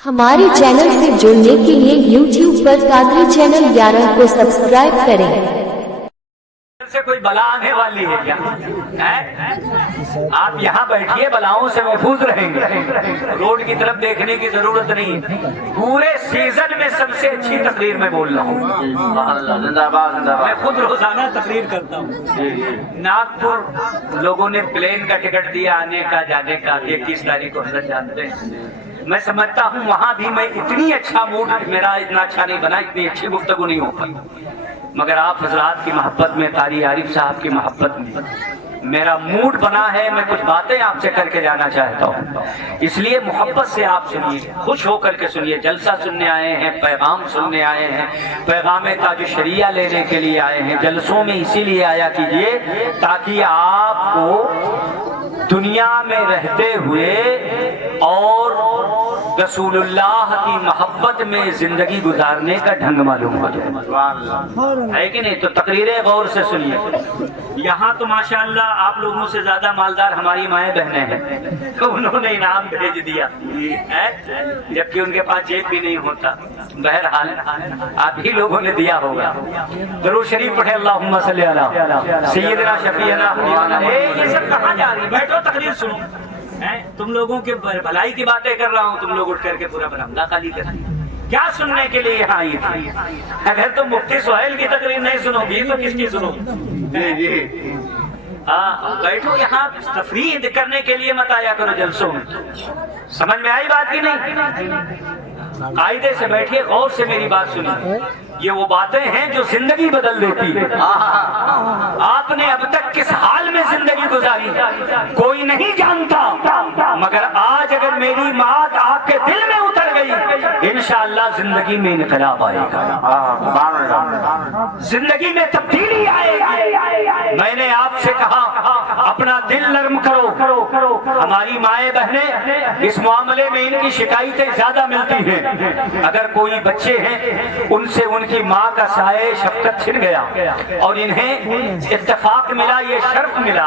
हमारे चैनल से जुड़ने के लिए YouTube पर कादरी चैनल 11 को सब्सक्राइब करें। से कोई बला आने वाली है क्या? है? आप यहाँ बैठिए, बलाओं से महफूज रहेंगे। रोड की तरफ देखने की जरूरत नहीं। पूरे सीजन में सबसे अच्छी तकरीर मैं बोल रहा हूँ। मैं खुद रोजाना तकरीर करता हूँ। नागपुर लोगों ने प्लेन का टिकट दिया आने का जाने का, 21 तारीख को हजरत जानते हैं। मैं समझता हूँ वहां भी मैं इतनी अच्छा मूड मेरा इतना अच्छा नहीं बना, इतनी अच्छी गुफ्तगू नहीं हो पाई, मगर आप हजरात की मोहब्बत में, कारी आरिफ साहब की मोहब्बत में मेरा मूड बना है। मैं कुछ बातें आपसे करके जाना चाहता हूँ, इसलिए मोहब्बत से आप सुनिए, खुश होकर के सुनिए। जलसा सुनने आए हैं, पैगाम सुनने आए हैं, पैगाम ताज शरिया लेने के लिए आए हैं। जलसों में इसीलिए आया कीजिए ताकि आपको दुनिया में रहते हुए और रसूलुल्लाह की मोहब्बत में जिंदगी गुजारने का ढंग मालूम हो जाए, है कि नहीं? तो तकरीरें गौर से सुनिए। यहाँ तो माशाअल्लाह आप लोगों से ज्यादा मालदार हमारी माएँ बहनें हैं, तो उन्होंने इनाम भेज दिया है, जबकि उनके पास जेब भी नहीं होता। बहरहाल आप ही लोगों ने दिया होगा। दरूद शरीफ पढ़े, अल्लाहुम्मा सल्ली अला सय्यिदना शफीअना हबीबना। ये सब कहाँ जा रही है? बैठो तकरीर सुनो। तुम लोगों के भलाई की बातें कर रहा हूँ, तुम लोग उठ करके पूरा बरामदा खाली कर क्या सुनने के लिए यहाँ आई थी? अगर तुम मुफ्ती सुहैल की तकरीर नहीं सुनोगी तो किसकी सुनोगी? हाँ, बैठो यहाँ तफरीह करने के लिए मत आया करो जलसों में। समझ में आई बात की नहीं? कायदे से बैठिए, गौर से मेरी बात सुनिए। ये वो बातें हैं जो जिंदगी बदल देती है। आपने अब तक किस हाल में जिंदगी गुजारी कोई नहीं जानता, मगर आज अगर मेरी बात आपके दिल में उतर गई, इंशाअल्लाह जिंदगी में इनकलाब आएगा, जिंदगी में तब्दीली आएगी। मैंने आपसे कहा अपना दिल नरम करो। हमारी माएँ बहनें इस मामले में इनकी शिकायतें ज्यादा मिलती हैं। अगर कोई बच्चे हैं उनसे उनकी माँ का साये शफकत छिन गया और इन्हें इत्तेफाक मिला, ये शर्फ मिला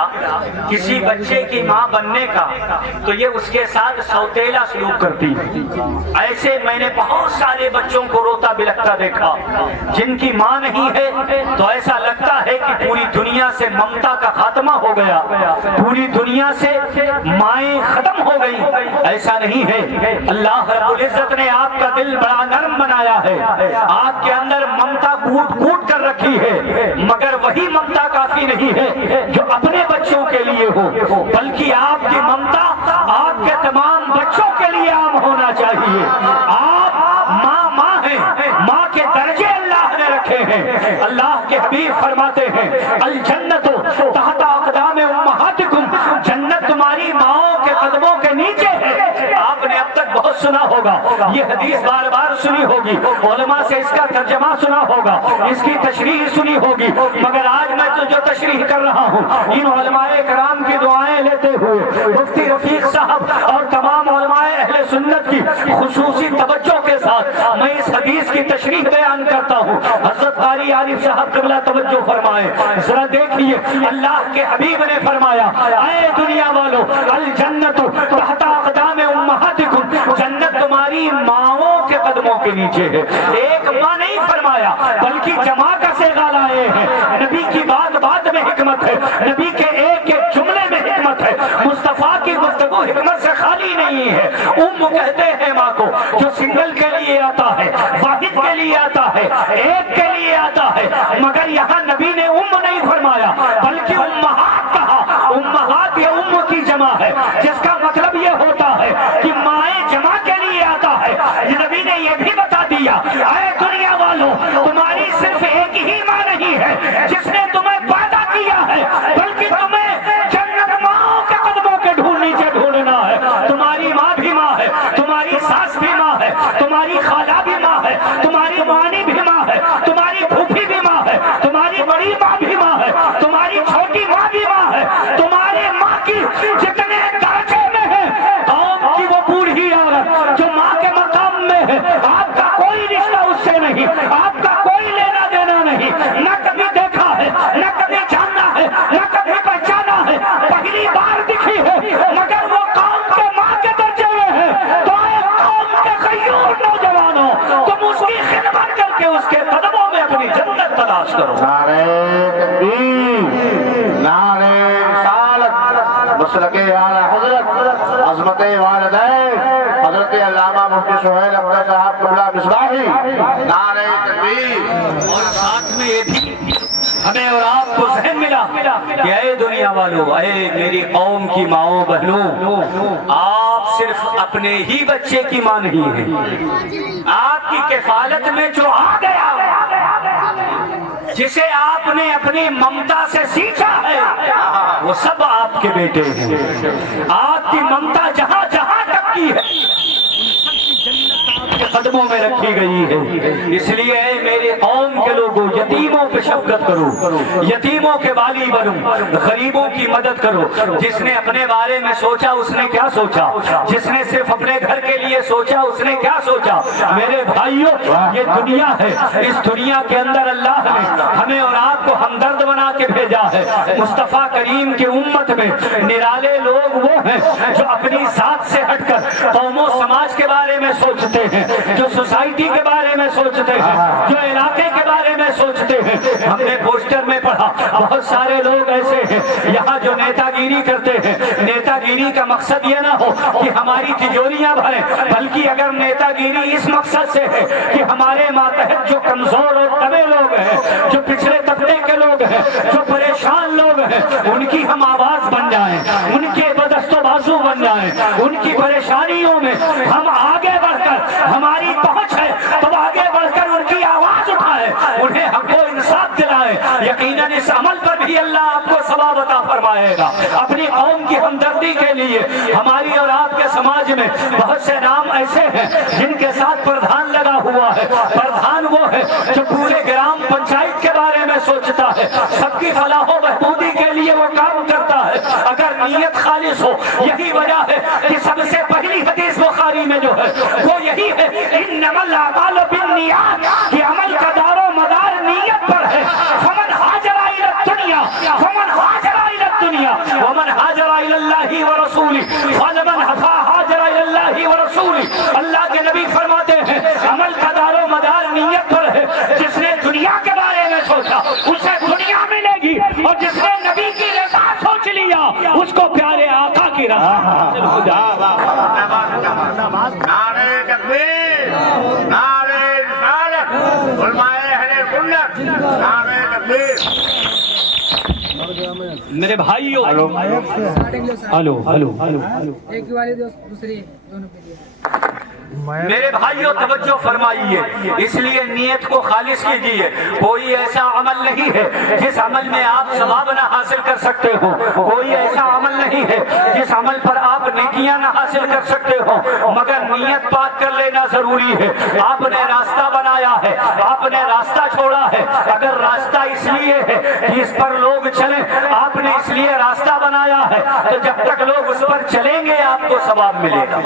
किसी बच्चे की माँ बनने का, तो ये उसके साथ सौतेला सलूक करती। ऐसे मैंने बहुत सारे बच्चों को रोता बिलखता देखा जिनकी माँ नहीं है, तो ऐसा लगता है कि पूरी दुनिया से ममता का खात्मा हो गया, पूरी दुनिया से माएँ खत्म हो गई। ऐसा नहीं है। अल्लाह रब्बुल इज्जत ने आपका दिल बड़ा नरम बनाया है, आपके अंदर ममता कूट कूट कर रखी है, मगर वही ममता काफी नहीं है जो अपने बच्चों के लिए हो, बल्कि आपकी ममता आपके तमाम बच्चों के लिए आम होना चाहिए। आप माँ हैं, माँ के दर्जे अल्लाह ने रखे हैं। अल्लाह के हबीब फरमाते हैं अल जन्नतु तहता अक़दामे उम्महातिकुम, जन्नत तुम्हारी माओं के कदमों के नीचे है। आपने अब तक बहुत सुना होगा, ये हदीस बार बार सुनी होगी, उलमा से इसका तर्जमा सुना होगा, इसकी तशरीह सुनी होगी, मगर आज मैं तो जो तशरीह कर रहा हूँ इन उलमाए कराम की दुआएं लेते हुए मुफ्ती रफीक साहब और तमाम उलमाए अहले सुन्नत की खुसूसी तवज्जो के साथ मैं इस हदीस की तशरीह बयान करता हूँ। हज़रत कारी आरिफ साहब क़िबला तवज्जो फरमाए, जरा देखिए अल्लाह के हबीब ने फरमाया ऐ दुनिया वालों अल जन्नतु तहता अक़दामे उम्महातिकुम, जन्नत तुम्हारी माओं के कदमों के नीचे है। एक माँ नहीं फरमाया बल्कि जमा का सेगा लाए हैं। नबी की बात बात में हिकमत है, नबी के एक एक जुमले में हिकमत है। मुस्तफा की गुफ्तगू हिकमत से खाली नहीं है। उम्म कहते हैं माँ को जो सिंगल के लिए आता है, वाहिद के लिए आता है, एक के लिए आता है, मगर यहाँ नबी ने उम्म नहीं फरमाया बल्कि उम्महात कहा। उम्महात ये उम्म की जमा है, जिसका मतलब ये होता है कि माए जमा के लिए आता है। नबी ने ये भी बता दिया ऐ दुनिया वालों तुम्हारी सिर्फ एक ही माँ नहीं है जिसने तुम्हें पैदा किया है, बल्कि तुम्हें जन्नत माओं के कदमों के नीचे ढूंढना है। तुम्हारी माँ भी माँ है, तुम्हारी सास भी माँ है, तुम्हारी खाला भी माँ है, तुम्हारी मानी भी माँ है, तुम्हारी फूफी भी माँ है, तुम्हारी बड़ी माँ भी माँ है, तुम्हारी छोटी माँ भी माँ है। तुम्हारे माँ की जितने दर्जे में है, कौम की वो बूढ़ी औरत जो माँ के मकाम में है, आपका कोई रिश्ता उससे नहीं, आपका कोई लेना देना नहीं, न कभी देखा है, न कभी जानना है, न कभी पहचाना है, पहली बार दिखी है, मगर वो कौम के माँ के दर्जे में है। तो कौम के बर्दाश्त करो। नारे तकबीर, नारे रिसालत, मसलके आला हज़रत, अज़मत वालिदैन हज़रत अल्लामा मुफ्ती सुहैल अख्तर साहब क़िबला मिसबाही, नारे तकबीर। और साथ में ये भी हमें और आपको ज़हन मिला कि ऐ दुनिया वालों, ऐ मेरी कौम की माओ बहनों, आप सिर्फ अपने ही बच्चे की मां नहीं है। आपकी किफालत में जो आ गया, जिसे आपने अपनी ममता से सीखा है, वो सब आपके बेटे हैं। आपकी ममता जहां जहां तक की है, कदमों में रखी गई है। इसलिए मेरे कौम के लोगों, यतीमों पे शफकत करो, यतीमों के वाली बनो, गरीबों की मदद करो। जिसने अपने बारे में सोचा उसने क्या सोचा, जिसने सिर्फ अपने घर के लिए सोचा उसने क्या सोचा। मेरे भाइयों, ये दुनिया है, इस दुनिया के अंदर अल्लाह ने हमें और आपको हमदर्द बना के भेजा है। मुस्तफा करीम की उम्मत में निराले लोग वो हैं जो अपनी जात से हटकर कौमों समाज के बारे में सोचते हैं, जो सोसाइटी के बारे में सोचते हैं, जो इलाके के बारे में सोचते हैं। हमने पोस्टर में पढ़ा, बहुत सारे लोग ऐसे हैं यहाँ जो नेतागिरी करते हैं। नेतागिरी का मकसद ये ना हो कि हमारी तिजोरियां भरें, बल्कि अगर नेतागिरी इस मकसद से है कि हमारे मातहत जो कमजोर और दबे लोग हैं, जो पिछड़े तबके के लोग हैं, जो परेशान लोग हैं, उनकी हम आवाज बन जाएं, उनके बदस्तो बाजू बन जाएं, उनकी परेशानियों में हम आगे बढ़कर, हमारी पहुंच है तो आगे बढ़कर उनकी आवाज उठाए, उन्हें हमको इंसाफ दिलाए। यकीनन इस अमल पर भी अल्लाह आपको सवाब अता फरमाएगा। अपनी कौम की हमदर्दी के लिए हमारी और आपके समाज में बहुत से नाम ऐसे हैं जिनके साथ प्रधान लगा हुआ है। प्रधान वो है जो पूरे ग्राम पंचायत के बारे में सोचता है, सबकी फलाह बहबूदी के लिए वो काम करता है। अगर नीयत खालिस हो, यही वजह है कि सबसे पहली हदीस बुखारी में जो है वो यही है, इन्नमल अमालु बिन्नियात, कि अमल का दारो मदार नीयत पर है। फमन हाजरा इला दुनिया, फमन हाजरा इला दुनिया, वमन हाजरा इलल्लाहि व रसूली, फमन हाजरा इलल्लाहि व रसूली। अल्लाह के नबी फरमाते हैं, अमल का दारो मदार नीयत पर है। जिसने दुनिया के बारे में सोचा उसे दुनिया मिलेगी, और जिसने नबी की रज़ा सोच लिया उसको प्यारे आका की रज़ा हासिल हो जाएगी। नारे तकबीर, नारे रिसालत, उलमाए अहले सुन्नत, नारे तकबीर। मेरे भाइयों, हेलो हेलो हेलो हेलो, एक वाली दूसरी दोनों के लिए। मेरे भाइयों तवज्जो फरमाइए, इसलिए नियत को खालिस कीजिए। कोई ऐसा अमल नहीं है जिस अमल में आप सवाब ना हासिल कर सकते हो, कोई ऐसा अमल नहीं है जिस अमल पर आप नेकियां ना हासिल कर सकते हो, मगर नियत पाक कर लेना जरूरी है। आपने रास्ता बनाया है, आपने रास्ता छोड़ा है। अगर रास्ता इसलिए है कि इस पर लोग चले, आपने इसलिए रास्ता बनाया है, तो जब तक लोग उस पर चलेंगे आपको सवाब मिलेगा।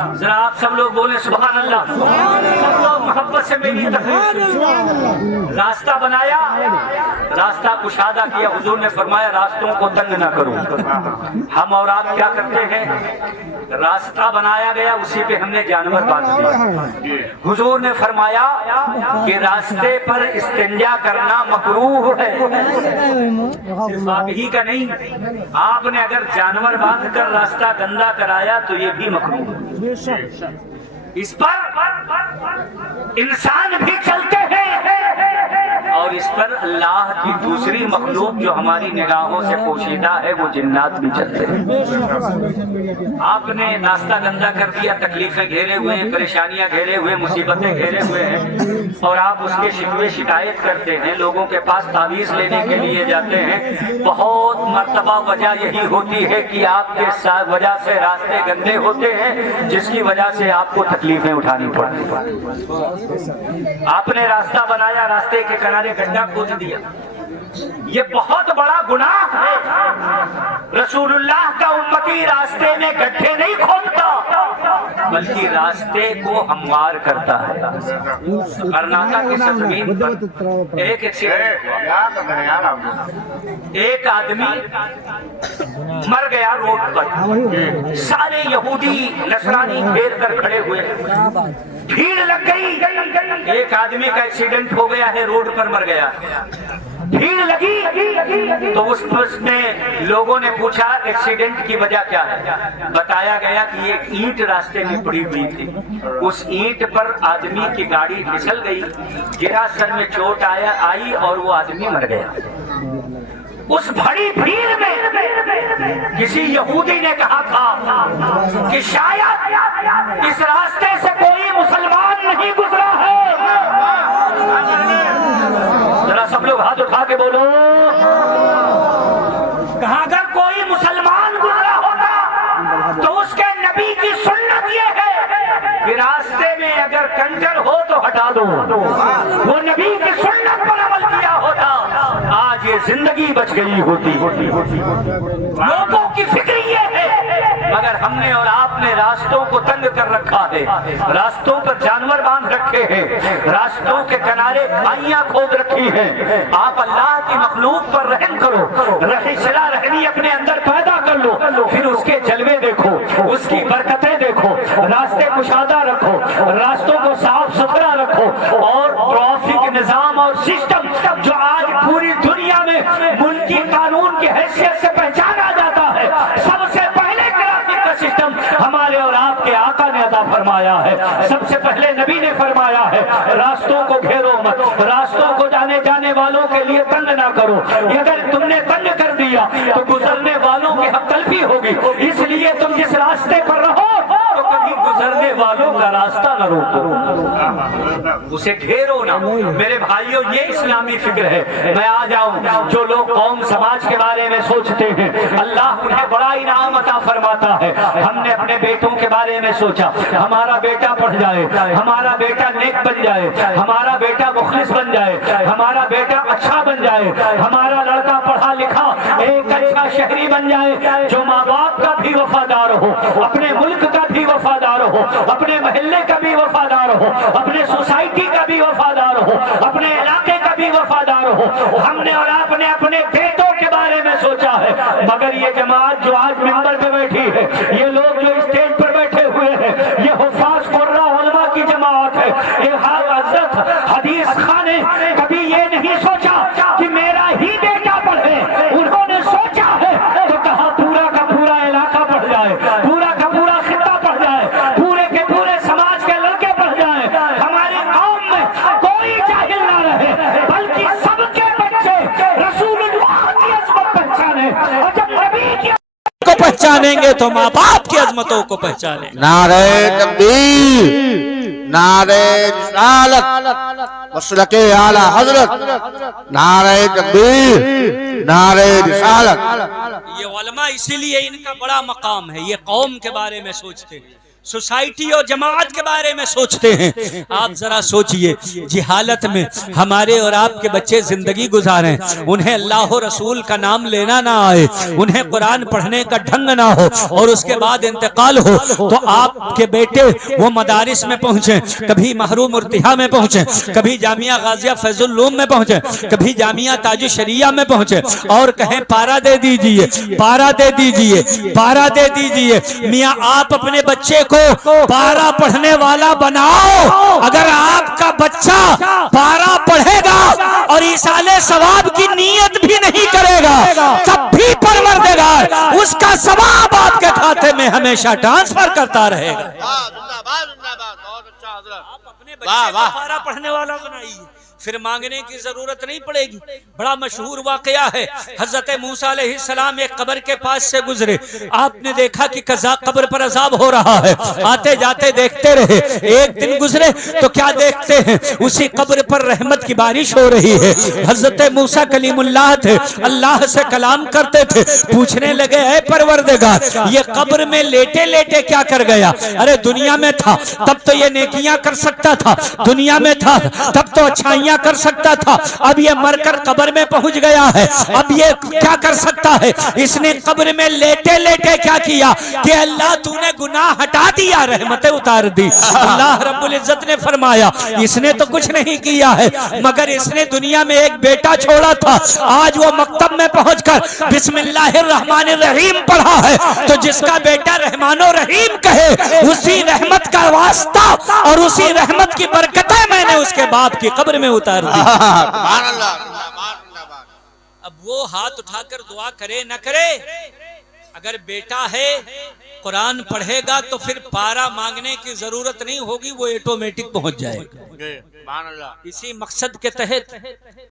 जरा आप सब लोग बोले सुभान अल्लाह। सब लोग मोहब्बत से मेरी तकबीर। रास्ता बनाया, रास्ता कुशादा किया। हुजूर ने फरमाया रास्तों को तंग ना करो। हम और आप क्या करते हैं, रास्ता बनाया गया उसी पे हमने जानवर बांध दिया। हुजूर ने फरमाया कि रास्ते पर इस्तिंजा करना मकरूह है। सिर्फ आप ही का नहीं, आपने अगर जानवर बांध कर रास्ता गंदा कराया तो ये भी मकरूह है। इस पर इंसान भी चलते हैं और इस पर अल्लाह की दूसरी मखलूक जो हमारी निगाहों से पोशीदा है वो जिन्नात भी चलते हैं। आपने रास्ता गंदा कर दिया, तकलीफें घेरे हुए हैं, परेशानियां घेरे हुए, मुसीबतें घेरे हुए हैं, और आप उसके शिकवे शिकायत करते हैं, लोगों के पास तावीज़ लेने के लिए जाते हैं। बहुत मर्तबा वजह यही होती है कि आपके साथ वजह से रास्ते गंदे होते हैं, जिसकी वजह से आपको तकलीफें उठानी पड़ती हैं। आपने रास्ता बनाया, रास्ते के किनारे गड्ढा खोद दिया, ये बहुत बड़ा गुनाह है। रसूलुल्लाह का उम्मती रास्ते में गड्ढे नहीं खोदता, बल्कि रास्ते को हमवार करता है। कर्नाटक की सरजमीन पर एक आदमी مر گیا روڈ پر، سارے یہودی نصرانی گھیر کر کھڑے ہوئے، بھیڑ لگ گئی، ایک آدمی کا ایکسیڈنٹ ہو گیا ہے، روڈ پر مر گیا، بھیڑ لگی تو اس میں لوگوں نے پوچھا ایکسیڈنٹ کی وجہ کیا ہے، بتایا گیا کہ ایک اینٹ راستے میں پڑی ہوئی تھی، اس اینٹ پر آدمی کی گاڑی پھسل گئی، گرا، سر میں چوٹ آئی اور وہ آدمی مر گیا۔ اس بڑی بھیڑ میں کسی یہودی نے کہا تھا کہ شاید اس راستے سے کوئی مسلمان نہیں گزرا ہے۔ ذرا سب لوگ ہاتھ اٹھا کے بولو، کہا اگر کوئی مسلمان گزرا ہوتا تو اس کے نبی کی سنت یہ ہے کہ راستے میں اگر کنکر ہو تو ہٹا دو، وہ نبی کی سنت پر عمل کیا ہوتا، آج یہ زندگی بچ گئی ہوتی۔ لوگوں کی فکر یہ ہے، مگر ہم نے اور آپ نے راستوں کو تنگ کر رکھا ہے، راستوں پر جانور باندھ رکھے ہیں، راستوں کے کنارے کھائیاں کھود رکھی ہیں۔ آپ اللہ کی مخلوق پر رحم کرو، صلہ رحمی اپنے اندر پیدا کر لو، پھر اس کے جلوے دیکھو، اس کی برکتیں دیکھو، راستے کشادہ رکھو، راستوں کو صاف ستھرا رکھو، اور ٹریفک نظام اور سسٹم جو آج پوری دنیا میں ملکی قانون کی حیثیت سے پہچانا جاتا ہے، سب سے پہلے ٹریفک کا سسٹم ہمارے اور آپ کے آقا نے عطا فرمایا ہے، سب سے پہلے نبی نے فرمایا ہے راستوں کو گھیرو مت، راستوں کو جانے والوں کے لیے تنگ نہ کرو، اگر تم نے تنگ کر دیا تو گزرنے والوں کی حق تلفی ہوگی، اس لیے تم جس راستے پر رہو تو کبھی گزرنے والوں کا راستہ نہ روکو، اسے گھیرو نہ۔ میرے بھائیوں، یہ اسلامی فکر ہے۔ میں آ جاؤں، جو لوگ قوم سماج کے بارے میں سوچتے ہیں اللہ انہیں بڑا انعام عطا فرماتا ہے۔ ہم نے اپنے بیٹوں کے بارے میں سوچا، ہمارا بیٹا پڑھ جائے، ہمارا بیٹا نیک بن جائے، ہمارا بیٹا مخلص بن جائے، ہمارا بیٹا اچھا بن جائے، ہمارا لڑکا پڑھا لکھا ایک اچھا شہری بن جائے، جو ماں باپ کا بھی وفادار ہو، اپنے ملک کا بھی وفادار ہو، اپنے محلے کا بھی وفادار ہو، اپنے سوسائٹی کا بھی وفادار ہو، اپنے علاقے کا بھی وفادار ہو۔ ہم نے اور آپ نے اپنے بیٹوں کے بارے میں سوچا ہے، مگر یہ جماعت جو آج ممبر پہ بیٹھی ہے، یہ لوگ جو اسٹیج پر بیٹھے ہوئے ہیں، یہ حفاظ قرہ علماء کی جماعت ہے، یہ حضرت حدیث خان نے کبھی یہ نہیں سوچا کہ میرا ہی بیٹا پڑھے، انہوں نے سوچا ہے تو کہا پورا کا پورا علاقہ پڑھ جائے، پورا کا پورا خطہ پڑھ جائے، پورے کے پورے سماج کے لڑکے پڑھ جائیں، ہماری قوم میں کوئی جاہل نہ رہے، بلکہ سب کے بچے رسول اللہ کی عظمت پہچانے، اور جب نبی کی کو پہچانیں گے تو ماں باپ کی عظمتوں کو پہچانیں گے۔ نعرہ تکبیر، نعرہ رسالت، مسلک اعلی حضرت، نعرہ تکبیر، نعرہ رسالت۔ یہ علماء اسی لیے ان کا بڑا مقام ہے، یہ قوم کے بارے میں سوچتے ہیں، سوسائٹی اور جماعت کے بارے میں سوچتے ہیں۔ آپ ذرا سوچئے، جہالت میں ہمارے اور آپ کے بچے زندگی گزاریں، انہیں اللہ و رسول کا نام لینا نہ آئے، انہیں قرآن پڑھنے کا ڈھنگ نہ ہو، اور اس کے بعد انتقال ہو تو آپ کے بیٹے وہ مدارس میں پہنچیں، کبھی محروم ارتحا میں پہنچیں، کبھی جامعہ غازیہ فیض العلوم میں پہنچیں، کبھی جامعہ تاج الشریعہ میں پہنچیں، اور کہیں پارا دے دیجئے، پارا دے دیجئے، پارا دے دیجئے۔ میاں آپ اپنے بچے کو پارا پڑھنے والا بناؤ، اگر آپ کا بچہ پارا پڑھے گا اور ایصال ثواب کی نیت بھی نہیں کرے گا، تب بھی پروردگار اس کا ثواب آپ کے کھاتے میں ہمیشہ ٹرانسفر کرتا رہے گا۔ آپ اپنے بچے کو پارا پڑھنے والا بنائیے، پھر مانگنے کی ضرورت نہیں پڑے گی۔ بڑا مشہور واقعہ ہے، حضرت موسیٰ علیہ السلام ایک قبر کے پاس سے گزرے، آپ نے دیکھا کہ قبر پر عذاب ہو رہا ہے، آتے جاتے دیکھتے رہے، ایک دن گزرے تو کیا دیکھتے ہیں، اسی قبر پر رحمت کی بارش ہو رہی ہے۔ حضرت موسیٰ کلیم اللہ تھے، اللہ سے کلام کرتے تھے، پوچھنے لگے اے پروردگار یہ قبر میں لیٹے لیٹے کیا کر گیا؟ ارے دنیا میں تھا تب تو یہ نیکیاں کر سکتا تھا، دنیا میں تھا تب تو اچھائیاں دنیا کر سکتا تھا، اب یہ مر کر قبر میں پہنچ گیا ہے، اب یہ کیا کر سکتا ہے؟ اس نے قبر میں لیٹے لیٹے کیا کیا کہ اللہ تو نے گناہ ہٹا دیا، رحمتیں اتار دی۔ اللہ رب العزت نے فرمایا اس نے تو کچھ نہیں کیا ہے، مگر اس نے دنیا میں ایک بیٹا چھوڑا تھا، آج وہ مکتب میں پہنچ کر بسم اللہ الرحمن الرحیم پڑھا ہے، تو جس کا بیٹا رحمان و رحیم کہے اسی رحمت کا واسطہ اور اسی رحمت کی برکتیں میں نے اس کے باپ کی قبر میں اتار دی۔ سبحان اللہ۔ اب وہ ہاتھ اٹھا کر دعا کرے نہ کرے، اگر بیٹا ہے قرآن پڑھے گا تو پھر پارا مانگنے کی ضرورت نہیں ہوگی، وہ آٹومیٹک پہنچ جائے گا۔ سبحان اللہ۔ اسی مقصد کے تحت